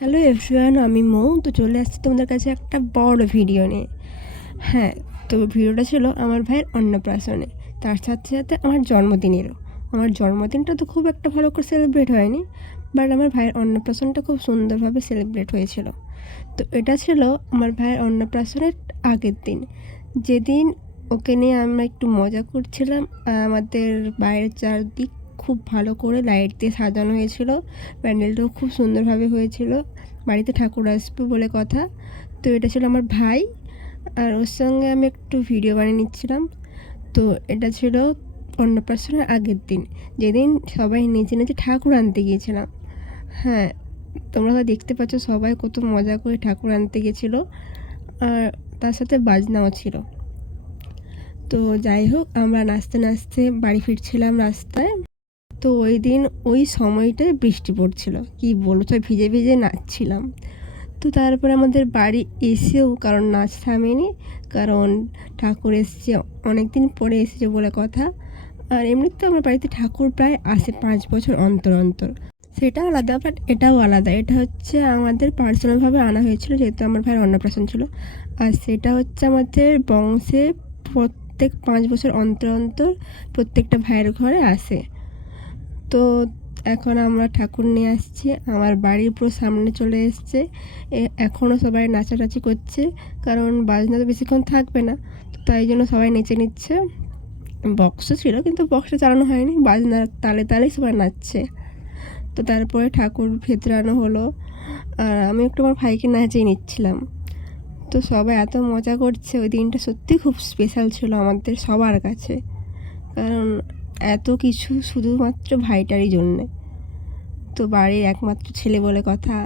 Hello everyone, আমি মৌ। তো চলে আসছি তোমাদের কাছে একটা বড় ভিডিও নিয়ে। হ্যাঁ, তো ভিডিওটা ছিল আমার ভাইয়ের অন্নপ্রাশনে, তার সাথে সাথে আমার জন্মদিনেরও। আমার জন্মদিনটা তো খুব একটা ভালো করে সেলিব্রেট হয়নি, বাট আমার ভাইয়ের অন্নপ্রাশনটা খুব সুন্দরভাবে সেলিব্রেট হয়েছিল। তো এটা ছিল আমার ভাইয়ের অন্নপ্রাশনের আগের দিন, যেদিন ওকে নিয়ে আমরা একটু মজা করছিলাম। আমাদের বাইরের চারদিক খুব ভালো করে লাইট দিয়ে সাজানো হয়েছিল, প্যান্ডেলটাও খুব সুন্দরভাবে হয়েছিল। বাড়িতে ঠাকুর আসবে বলে কথা। তো এটা ছিল আমার ভাই, আর ওর সঙ্গে আমি একটু ভিডিও বানিয়ে নিচ্ছিলাম। তো এটা ছিল অন্নপ্রাশনের আগের দিন, যেদিন সবাই নিজে নিজে ঠাকুর আনতে গিয়েছিলাম। হ্যাঁ, তোমরা তো দেখতে পাচ্ছ সবাই কত মজা করে ঠাকুর আনতে গেছিলো, আর তার সাথে বাজনাও ছিল। তো যাই হোক, আমরা নাচতে নাচতে বাড়ি ফিরছিলাম রাস্তায়। তো ওই দিন ওই সময়টায় বৃষ্টি পড়ছিল, কি বলবো, তো ভিজে ভিজে নাচছিলাম। তো তারপরে আমাদের বাড়ি এসেও, কারণ নাচ থামেনি, কারণ ঠাকুর এসছে, অনেক দিন পরে এসেছে বলে কথা। আর এমনিতে আমার বাড়িতে ঠাকুর প্রায় আসে 5 বছর অন্তর অন্তর, সেটা আলাদা। বাট এটাও আলাদা, এটা হচ্ছে আমাদের পার্সোনালভাবে আনা হয়েছিল, যেহেতু আমার ভাইয়ের অন্নপ্রাশন ছিল। আর সেটা হচ্ছে আমাদের বংশে প্রত্যেক 5 বছর অন্তর অন্তর প্রত্যেকটা ভাইয়ের ঘরে আসে। তো এখন আমরা ঠাকুর নিয়ে আসছি, আমার বাড়ির পুরো সামনে চলে এসছে। এখনও সবাই নাচানাচি করছে, কারণ বাজনা তো বেশিক্ষণ থাকবে না, তো তাই জন্য সবাই নেচে নিচ্ছে। বক্সও ছিল, কিন্তু বক্সটা চালানো হয়নি, বাজনার তালে তালেই সবাই নাচছে। তো তারপরে ঠাকুর ভেতরে আনা হলো, আর আমি একটু আমার ভাইকে নাচিয়ে নিচ্ছিলাম। তো সবাই এত মজা করছে, ওই দিনটা সত্যি খুব স্পেশাল ছিল আমাদের সবার কাছে, কারণ এত কিছু শুধুমাত্র ভাইটারই জন্যে। তো বাড়ির একমাত্র ছেলে বলে কথা,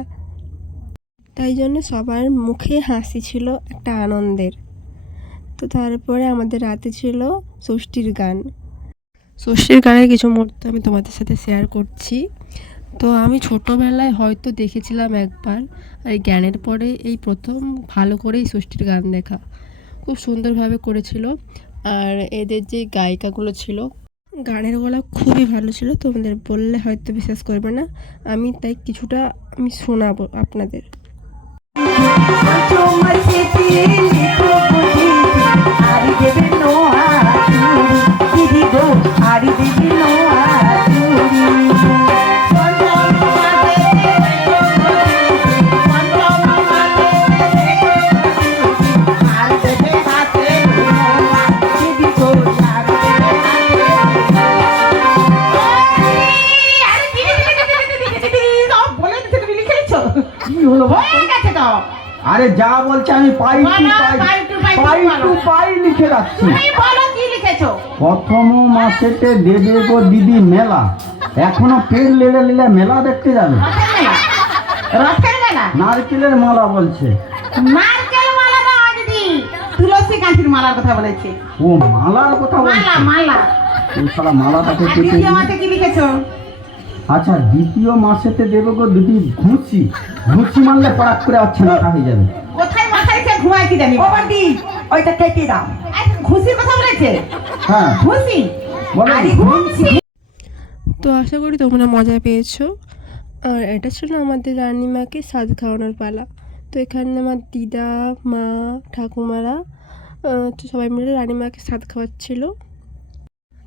তাই জন্য সবার মুখে হাসি ছিল, একটা আনন্দের। তো তারপরে আমাদের রাতে ছিল ষষ্ঠীর গান। ষষ্ঠীর গানের কিছু মুহূর্ত আমি তোমাদের সাথে শেয়ার করছি। তো আমি ছোটোবেলায় হয়তো দেখেছিলাম একবার, আর এই জ্ঞানের পরে এই প্রথম ভালো করেই ষষ্ঠীর গান দেখা। খুব সুন্দরভাবে করেছিল, আর এদের যে গায়িকাগুলো ছিল, গানের গলা খুবই ভালো ছিল। তোমাদের বললে হয়তো বিশ্বাস করবে না, আমি তাই কিছুটা আমি শোনাবো আপনাদের। আরে যা বলছে আমি পাই টু পাই লিখে রাখছি। প্রথম মাসেতে দেবে গো দিদি মেলা, এখনো পেট লেলে লেলে মেলা দেখতে যাবে। নারকেলের মালা বলছে, নারকেল মালা না দিদি, তুলসী গাছের মালার কথা বলেছে। ও মালার কথা বলছে, মালা। এই শালা মালাটাকে কেটে দ্বিতীয় মাসে কি লিখেছো? আচ্ছা, দ্বিতীয় মাসেতে দেবে গো দিদি ঘুষি, ঘুষি মারলে পড়াক করে আচ্ছা না হয়ে যাবে। কোথায় মাথায় সে ঘুমায় কি জানি। বাবা দি ওইটা কেটে দাও। ঘুষির কথা বলেছে? হ্যাঁ ঘুষি, আরে ঘুষি। তো আশা করি তোমরা মজা পেয়েছো। আর এটা ছিল আমাদের রানিমাকে সাজ খাওয়ানোর পালা। তো এখানে আমার দিদা, মা, ঠাকুমারা, তো সবাই মিলে রানিমাকে সাজ খাওয়াচ্ছিল।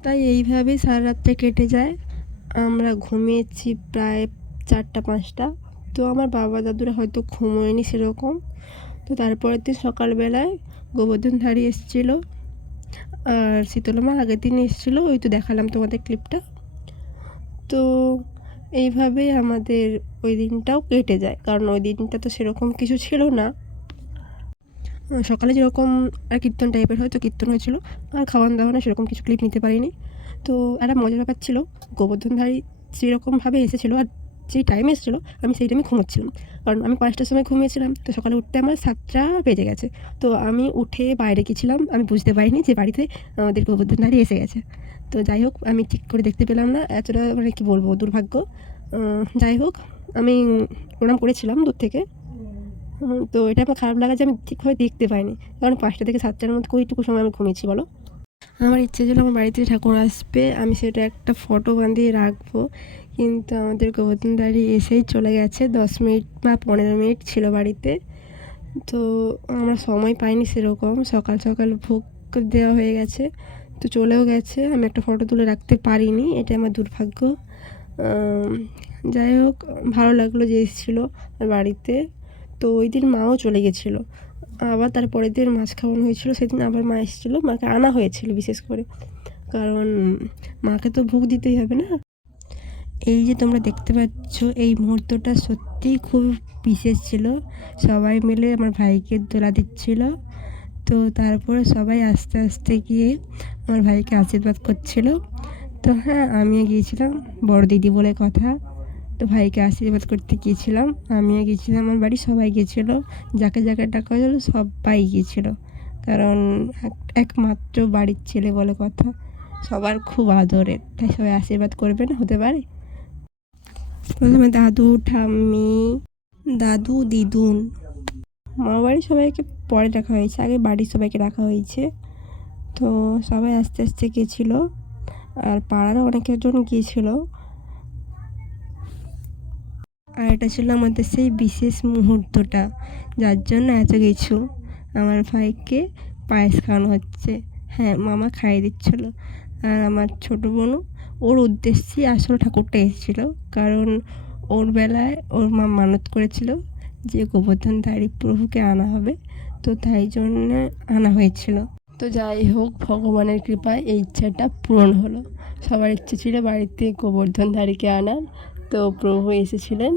তাই এইভাবেই সারা রাতটা কেটে যায়। আমরা ঘুমিয়েছি প্রায় 4টা 5টা। তো আমার বাবা দাদুরা হয়তো ঘুমোয়নি সেরকম। তো তারপরের দিন সকালবেলায় গোবর্ধন ধারী এসেছিলো, আর শীতলা মা আগের দিন এসেছিলো, ওই তো দেখালাম তোমাদের ক্লিপটা। তো এইভাবেই আমাদের ওই দিনটাও কেটে যায়, কারণ ওই দিনটা তো সেরকম কিছু ছিল না। সকালে যেরকম আর কীর্তন টাইপের হয়তো কীর্তন হয়েছিল, আর খাওয়ান দাওয়ানো সেরকম কিছু ক্লিপ নিতে পারিনি। তো একটা মজার ব্যাপার ছিল, গোবর্ধনধারী সেরকমভাবে এসেছিলো, আর যেই টাইমে এসেছিলো আমি সেই টাইমে ঘুমোচ্ছিলাম, কারণ আমি 5টার সময় ঘুমিয়েছিলাম। তো সকালে উঠতে আমার 7টা বেজে গেছে। তো আমি উঠে বাইরে গেছিলাম, আমি বুঝতে পারিনি যে বাড়িতে আমাদের গোবর্ধনধারী এসে গেছে। তো যাই হোক, আমি ঠিক করে দেখতে পেলাম না, এতটা মানে কী বলবো, দুর্ভাগ্য। যাই হোক, আমি প্রণাম করেছিলাম দূর থেকে। তো এটা আমার খারাপ লাগা যে আমি ঠিকভাবে দেখতে পাইনি, কারণ 5টা থেকে 7টার মধ্যে ওইটুকু সময় আমি ঘুমিয়েছি বলো। আমার ইচ্ছে ছিল আমার বাড়িতে ঠাকুর আসবে, আমি সেটা একটা ফটো বাঁধিয়ে রাখবো, কিন্তু আমাদের গোবর্ধনদাড়ি এসেই চলে গেছে। 10 মিনিট বা 15 মিনিট ছিল বাড়িতে। তো আমরা সময় পাইনি সেরকম, সকাল সকাল ভোগ দেওয়া হয়ে গেছে, তো চলেও গেছে। আমি একটা ফটো তুলে রাখতে পারিনি, এটা আমার দুর্ভাগ্য। যাই হোক, ভালো লাগলো যে এসেছিলো বাড়িতে। তো ওই দিন মাও চলে গেছিলো, আবার তার পরের দিন মাছ খাওয়ানো হয়েছিল, সেদিন আবার মা এসেছিলো, মাকে আনা হয়েছিল বিশেষ করে, কারণ মাকে তো ভোগ দিতেই হবে না। এই যে তোমরা দেখতে পাচ্ছ, এই মুহূর্তটা সত্যিই খুব বিশেষ ছিল। সবাই মিলে আমার ভাইকে দোলা দিচ্ছিল। তো তারপরে সবাই আস্তে আস্তে গিয়ে আমার ভাইকে আশীর্বাদ করছিল। তো হ্যাঁ, আমিও গিয়েছিলাম, বড় দিদি বলে কথা। তো ভাইকে আশীর্বাদ করতে গিয়েছিলাম, আমিও গিয়েছিলাম, আমার বাড়ি সবাই গিয়েছিলো, যাকে যাকে ডাকা হয়েছিল সবাই গিয়েছিলো, কারণ একমাত্র বাড়ির ছেলে বলে কথা, সবার খুব আদরের, তাই সবাই আশীর্বাদ করবে না, হতে পারে। প্রথমে দাদু ঠাম্মি, দাদু দিদুন, মা বাড়ির সবাইকে পরে রাখা হয়েছে, আগে বাড়ির সবাইকে রাখা হয়েছে। তো সবাই আস্তে আস্তে গেছিলো, আর পাড়ারও অনেকজন গিয়েছিলো। আর এটা ছিল আমাদের সেই বিশেষ মুহূর্তটা, যার জন্য এত কিছু। আমার ভাইকে পায়েস খাওয়ানো হচ্ছে, হ্যাঁ মামা খাইয়ে দিচ্ছিলো। আর আমার ছোটো বোনও, ওর উদ্দেশ্যেই আসলে ঠাকুরটা এসেছিলো, কারণ ওর বেলায় ওর মা মানত করেছিল যে গোবর্ধনধারী প্রভুকে আনা হবে, তো তাই জন্য আনা হয়েছিল। তো যাই হোক, ভগবানের কৃপায় এই ইচ্ছাটা পূরণ হলো। সবার ইচ্ছে ছিল বাড়িতে গোবর্ধনধারীকে আনার, তো প্রভু এসেছিলেন,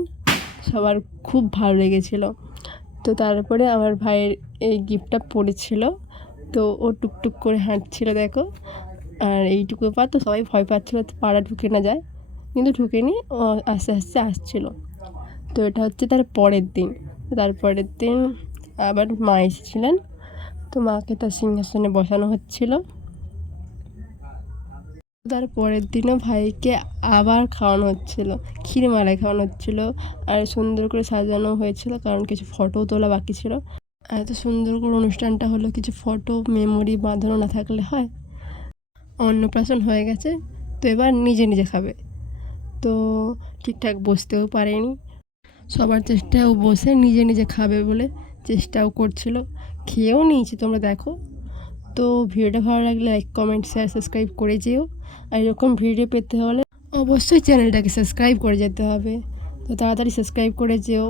সবার খুব ভালো লেগেছিলো। তো তারপরে আমার ভাইয়ের এই গিফটটা পড়েছিল, তো ও টুকটুক করে হাঁটছিল দেখো, আর এইটুকু পা তো সবাই ভয় পাচ্ছিলো পাড়া ঢুকে না যায়, কিন্তু ঢুকেনি, ও আস্তে আস্তে আসছিলো। তো এটা হচ্ছে তার পরের দিন। তারপরের দিন আবার মা এসেছিলেন, তো মাকে তার সিংহাসনে বসানো হচ্ছিলো। তার পরের দিনও ভাইকে আবার খাওয়ানো হচ্ছিলো, ক্ষীরমালাই খাওয়ানো হচ্ছিলো, আর সুন্দর করে সাজানো হয়েছিল, কারণ কিছু ফটোও তোলা বাকি ছিল। আর এত সুন্দর করে অনুষ্ঠানটা হলো, কিছু ফটো মেমোরি বাঁধানো না থাকলে হয়। অন্নপ্রাশন হয়ে গেছে, তো এবার নিজে নিজে খাবে। তো ঠিকঠাক বসতেও পারেনি, সবার চেষ্টায় ও বসে নিজে নিজে খাবে বলে চেষ্টাও করছিল, খেয়েও নিয়েছি, তোমরা দেখো। তো ভিডিওটা ভালো লাগলে লাইক কমেন্ট শেয়ার সাবস্ক্রাইব করে যেও। আর এরকম ভিডিও পেতে হলে অবশ্যই চ্যানেলটাকে সাবস্ক্রাইব করে যেতে হবে, তো তাড়াতাড়ি সাবস্ক্রাইব করে যেও।